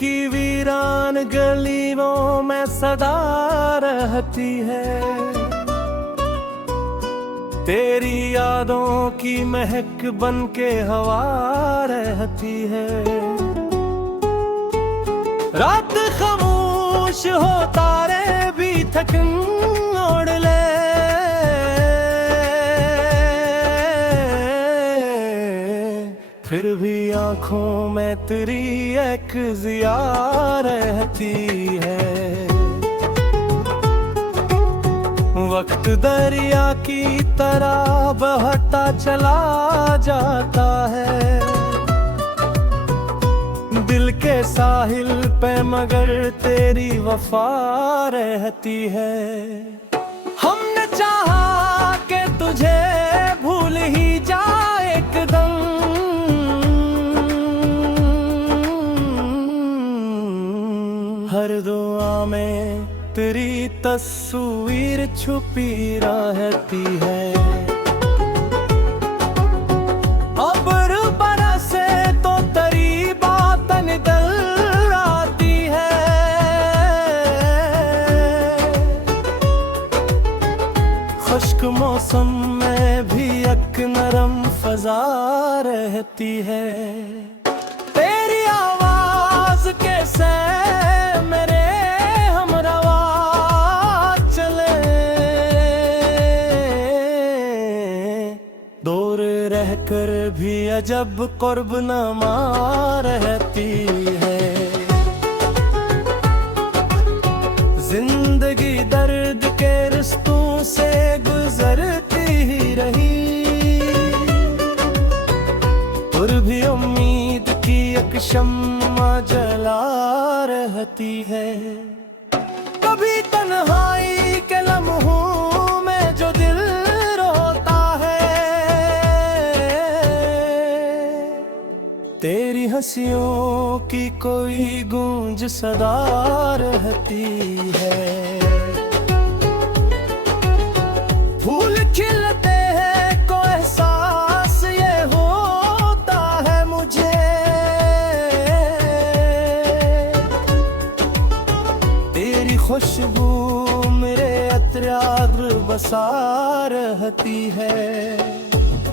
की वीरान गलियों में सदा रहती है। तेरी यादों की महक बन के हवा रहती है। रात खामोश हो तारे भी थकन ओढ़ ले, फिर भी आंखों में तेरी एक जिया रहती है। वक्त दरिया की तरह बहता चला जाता है दिल के साहिल पे, मगर तेरी वफा रहती है। हमने चाहा कि तुझे भूल ही जाए एकदम, हर दुआ में तेरी तस्वीर छुपी रहती है। अब्र बरसे तो तेरी बात निकल आती है। खुश्क मौसम में भी एक नरम फजा रहती है। तेरी आवाज कैसे मेरे हमरवा चले, दूर रहकर भी अजब कुर्ब नमा रहती है। जिंदगी दर्द के रिश्तों से गुजरती ही रही, और भी उम्मीद की एक शम्मा जला रहती है। कभी तन्हाई के लम्हों में जो दिल रोता है, तेरी हंसियों की कोई गूंज सदा रहती है। फूल खिलते हैं को एहसास ये होता है मुझे, तेरी खुशबू मेरे अतरार बसा रहती है।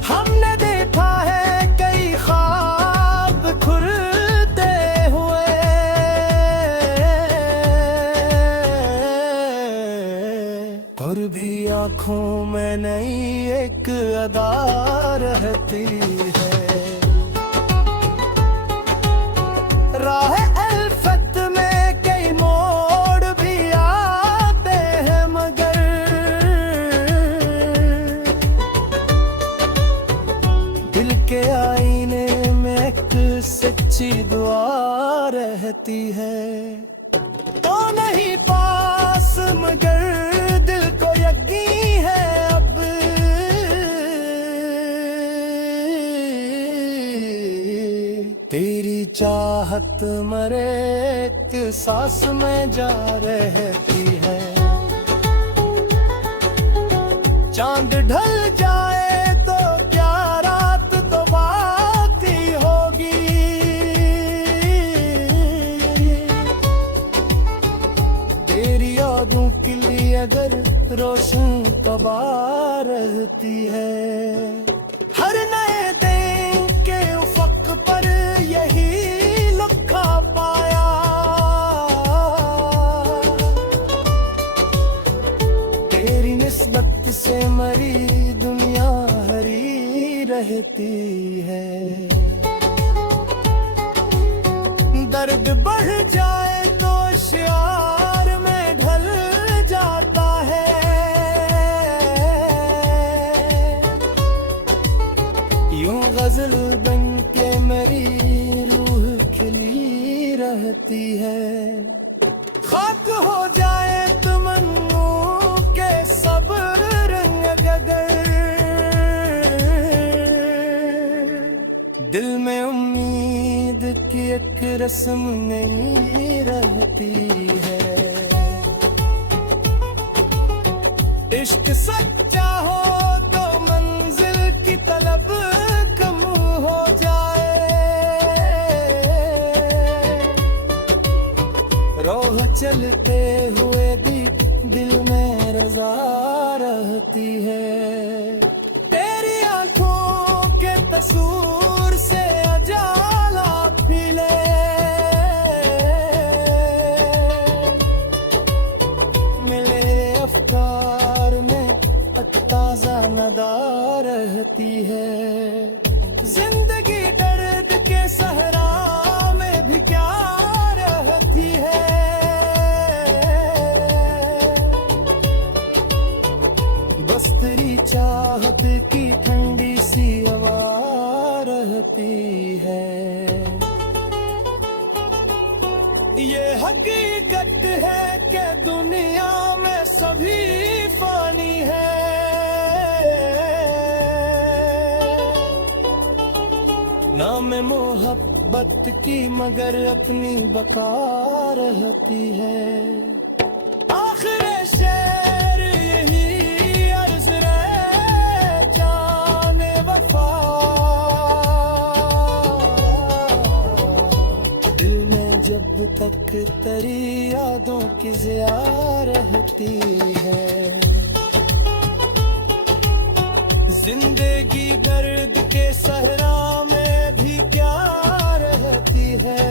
हमने देखा है कई ख्वाब खुलते हुए, और भी आँखों में नई एक अदा रहती है। राह अल्फत में कई मोड़ भी आते हैं, मगर दिल के आईने में एक सच्ची दुआ रहती है। तो नहीं पास मगर दिल को यकीन है अब, तेरी चाहत मरे एक सांस में जा रहती है। चांद ढल जाए तो क्या रात तो बाकी होगी, तेरी यादों के लिए अगर रोशन तबा रहती है। हर नए दिन के उफक पर यही लिखा पाया, तेरी निस्बत से मरी दुनिया हरी रहती है। दर्द बढ़ जाए तो शियार में ढल जाता है, यूं गजल बन के मेरी रूह खिली रहती है। खाक हो जाए तमन्नू के सब रंग गगर, दिल में उम्मीद की एक रस्म नहीं रहती है। इश्क सच्चा हो तो मंजिल की तलब कम हो जाए, रहती है। तेरी आंखों के तसूर से अजाला फिले, मिले अफ्कार में ताजा नदा रहती है। जिंदगी दर्द के सहरा में भी क्या रहती है। बस तेरी चाहत की ठंडी सी हवा रहती है। ये हकीकत है कि दुनिया में सभी फानी है। नाम मोहब्बत की मगर अपनी बका रहती है। आखिर शेर यही अर्ज रहे जाने वफा, दिल में जब तक तेरी यादों की ज़िया रहती है। जिंदगी दर्द के सहरा में भी क्या रहती है।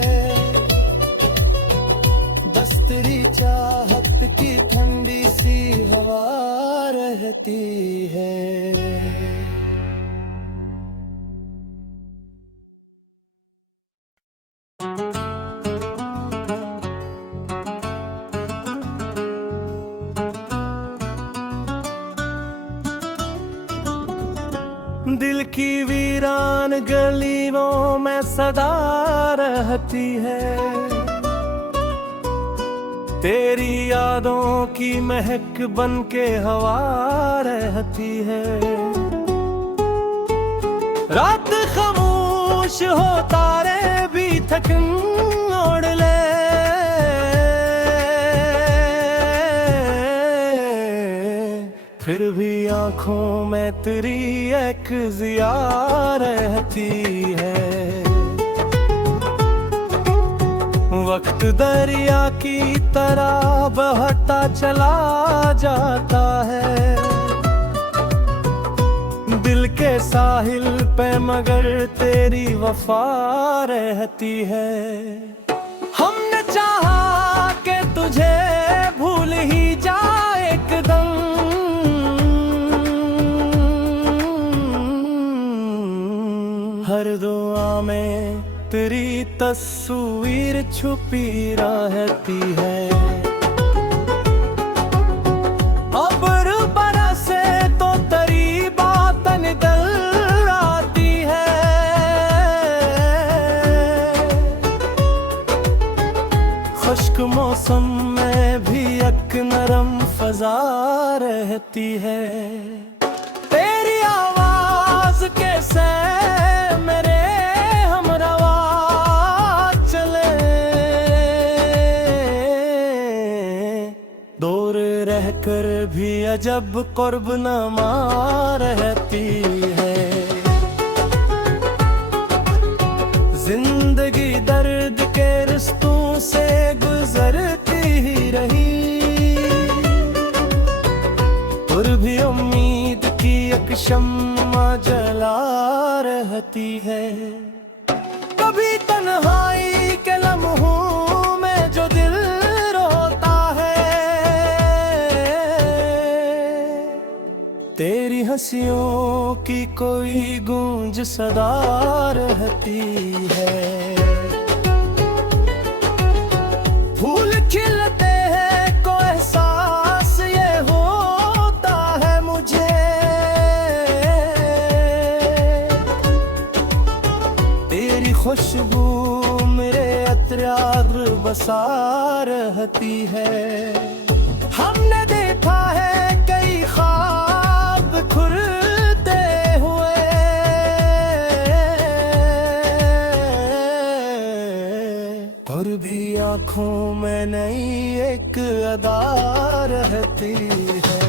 बस तेरी चाहत की ठंडी सी हवा रहती है। दिल की वीरान गलियों में सदा रहती है। तेरी यादों की महक बन के हवा रहती है। रात खामोश हो तारे भी थकन ओढ़ ले, फिर भी आंखों में तेरी एक ज़िया रहती है। वक्त दरिया की तरह बहता चला जाता है। दिल के साहिल पे मगर तेरी वफा रहती है। हमने चाहा कि तुझे भूल ही जाए एकदम, हर दुआ में तेरी तस्वीर छुपी रहती है। अब्र बरसे तो तेरी बात निकल आती है। खुश्क मौसम में भी एक नरम फजा रहती है। तेरी आवाज कैसे मेरे हमरवा चले, दूर रहकर भी अजब कुर्ब नमा रहती है। जिंदगी दर्द के रिश्तों से गुजरती ही रही, और भी उम्मीद की एक शम्मा जला रहती है। कभी तन्हाई के लम्हों में जो दिल रोता है, तेरी हंसियों की कोई गूंज सदा रहती है। फूल खिलते हैं को एहसास ये होता है मुझे, तेरी खुशबू मेरे अतरार बसा रहती है। हमने देखा है कई ख्वाब खुलते हुए, और भी आँखों में नई एक अदा रहती है।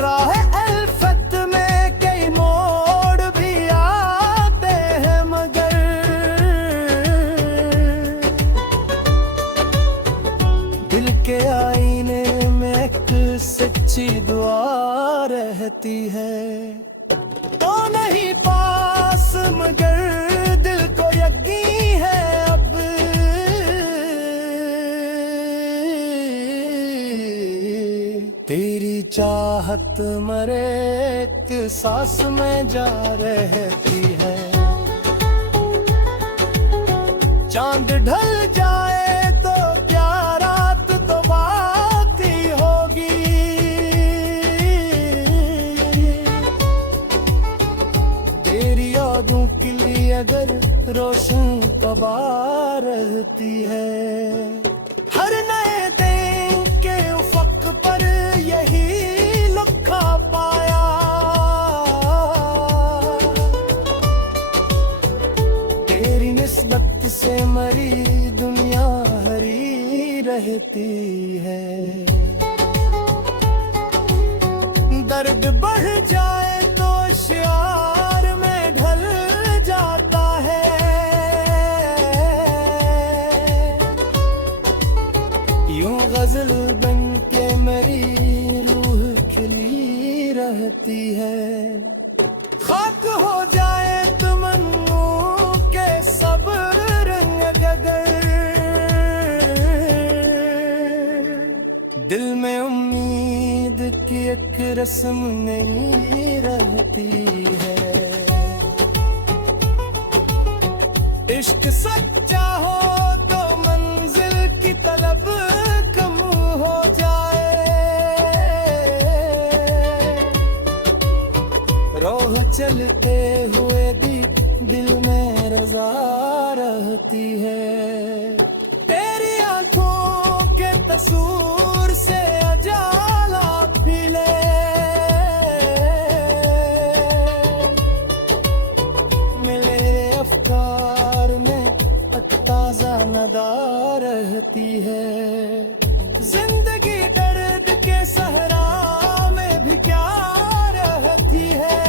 राह अल्फत में कई मोड़ भी आते हैं, मगर दिल के आईने में रहती है। तो नहीं पास मगर दिल को यकीन है अब, तेरी चाहत मरे एक सांस में जा रहती है। चांद ढल जाए तो क्या रात तो बाकी होगी, तेरी यादों के लिए अगर रोशन तबा रहती है। हर नए दिन के उफक पर यही लिखा पाया, तेरी निस्बत से मरी दुनिया हरी रहती है। दर्द बढ़ जाए तो शियार में ढल जाता है, यूं गजल बन के मेरी रूह खिली रहती है। खाक हो जाए तमन्नू के सब रंग गगर, दिल में उम्मीद की एक रस्म नहीं रहती है। इश्क सच्चा हो तो मंजिल की तलब कम हो जाए, रोह चलते हुए भी दिल में रजा रहती है। तेरी आंखों के तसूर से अजाला फिले, मिले अफकार में ताजा नदा रहती है। जिंदगी दर्द के सहरा में भी क्या रहती है,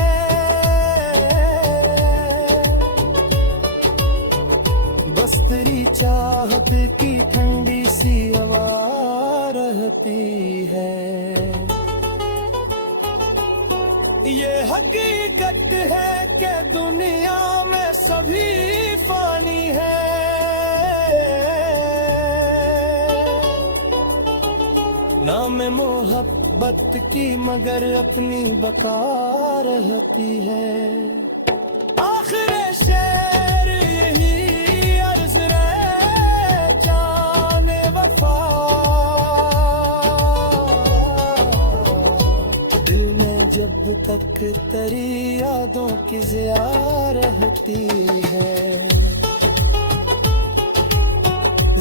बस तेरी चाहत की ठंडी सी हवा रहती है। ये हकीकत है कि दुनिया में सभी फानी है, नाम मोहब्बत की मगर अपनी बका रहती है। आखिर शेर यही अर्ज रहे जाने वफा, दिल में जब तक तेरी यादों की ज़िया रहती है।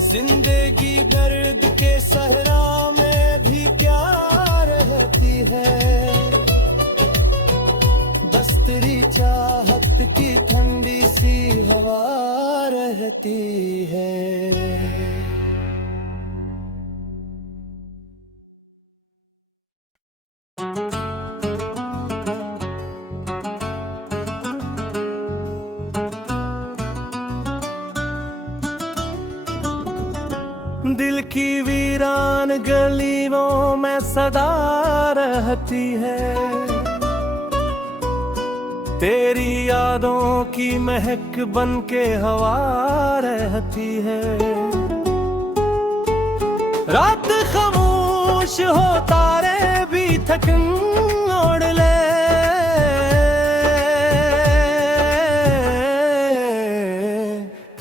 जिंदगी दर्द के सहरा में भी क्या रहती है, बस तेरी चाहत की ठंडी सी हवा रहती है। दिल की वीरान गलियों में सदा रहती है, तेरी यादों की महक बन के हवा रहती है। रात खामोश हो तारे भी थकन ओढ़ ले,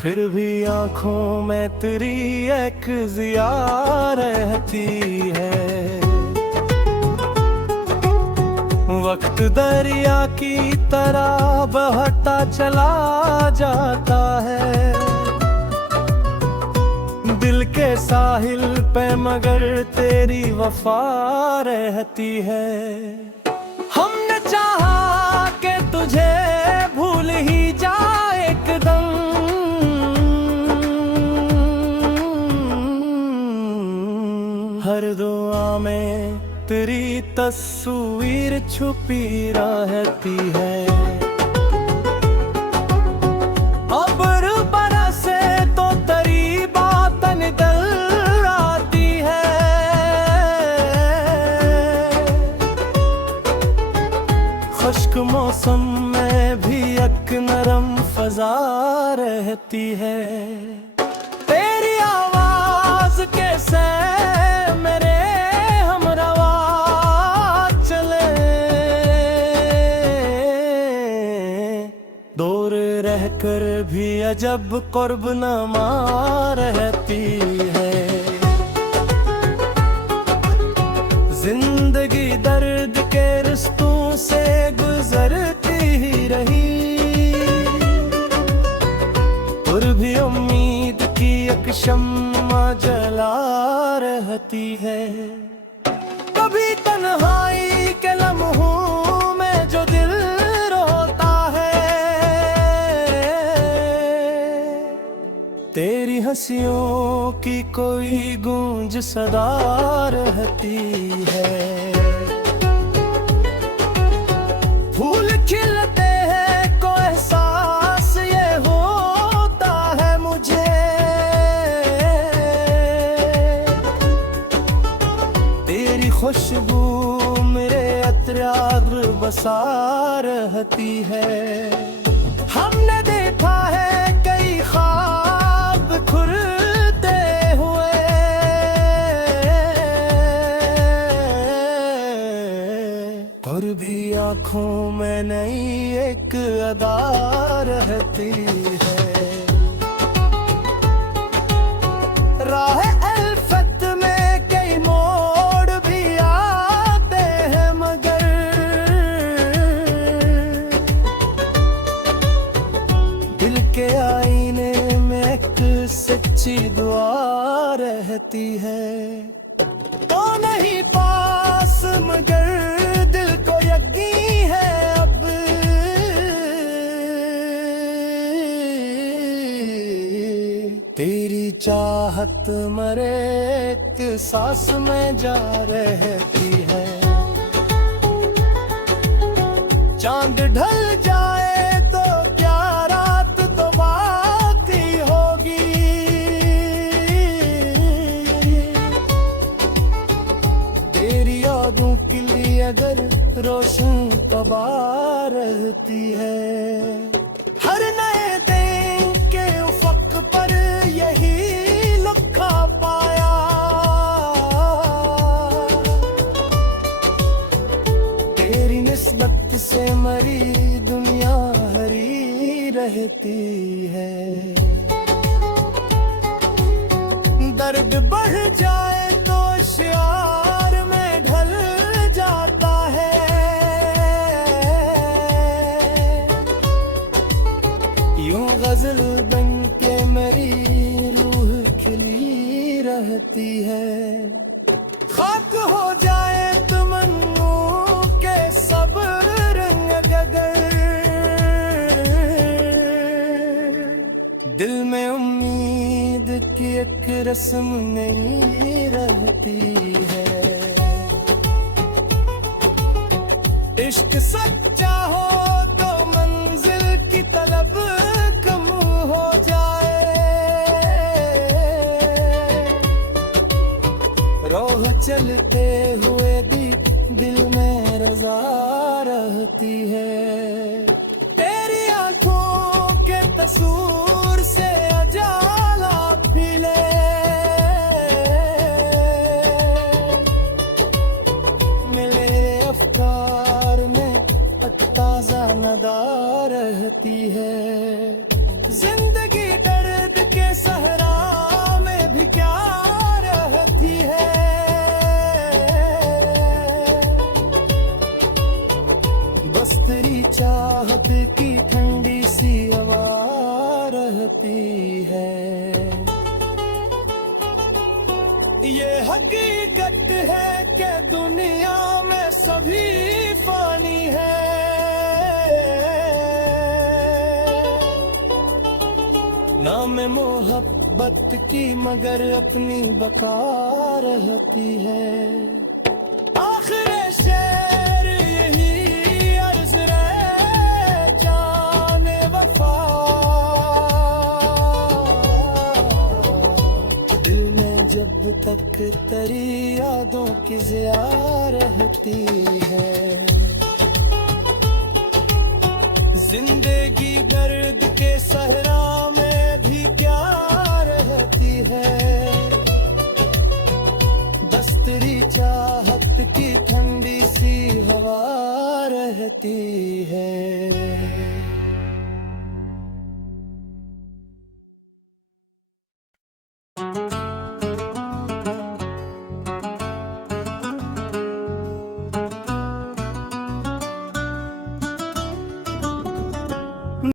फिर भी आँखों में तेरी एक ज़िया रहती है। वक्त दरिया की तरह बहता चला जाता है, दिल के साहिल पे मगर तेरी वफा रहती है। हमने चाहा कि तुझे भूल ही जाए एकदम, हर दुआ में तेरी तस्वीर छुपी रहती है। अब्र बरसे तो तेरी बात निकल आती है, मौसम में भी एक नरम फजा रहती है। तेरी आवाज कैसे मेरे हमरवा चले, दूर रहकर भी अजब कुर्ब नमा रहती है। जिंदगी दर्द के रिश्तों से गुजरती ही रही, और भी उम्मीद की एक शम्मा जला रहती है। कभी तन्हाई के लम्हों में जो दिल रोता है, तेरी हंसियों की कोई गूंज सदा रहती है। फूल खिलते हैं को एहसास ये होता है मुझे, तेरी खुशबू मेरे अतरार बसा रहती है। हमने देखा है कई ख्वाब खुलते हुए, और भी आँखों में नई एक अदा रहती है। राह अल्फत में कई मोड़ भी आते हैं, मगर दिल के आईने में एक सच्ची दुआ रहती है। तो नहीं पास मगर दिल को यकीन है अब, तेरी चाहत मरे एक सांस में जा रहती है। चांद ढल जाए तो क्या रात तो बाकी होगी, तेरी यादों के लिए अगर रोशन तबा रहती है। हर नए दिन के उफक पर यही लिखा पाया, तेरी निस्बत से मरी दुनिया हरी रहती है। दर्द बढ़ जाए तो शियार में ढल जाता है, यूं गजल बन के मेरी रूह खिली रहती है। खाक हो जाए तमन्नू के सब रंग गगर, दिल में उम्मीद की एक रस्म नहीं रहती है। इश्क सच्चा हो तो मंजिल की तलब कम हो जाए, रोह चलते हुए भी दिल में रजा रहती है। तेरी आंखों के तसूर से अजाला फिले, मिले अफकार में ताजा नदा रहती है। जिंदगी दर्द के सहरा में भी क्या रहती है, बस तेरी चाहत की ठंडी सी हवा रहती है। ये हकीकत है कि दुनिया में सभी फानी है, नाम मोहब्बत की मगर अपनी बका रहती है। आखिर शेर यही अर्ज रहे जाने वफा, दिल में जब तक तेरी यादों की ज़िया रहती है। जिंदगी दर्द के सहरा में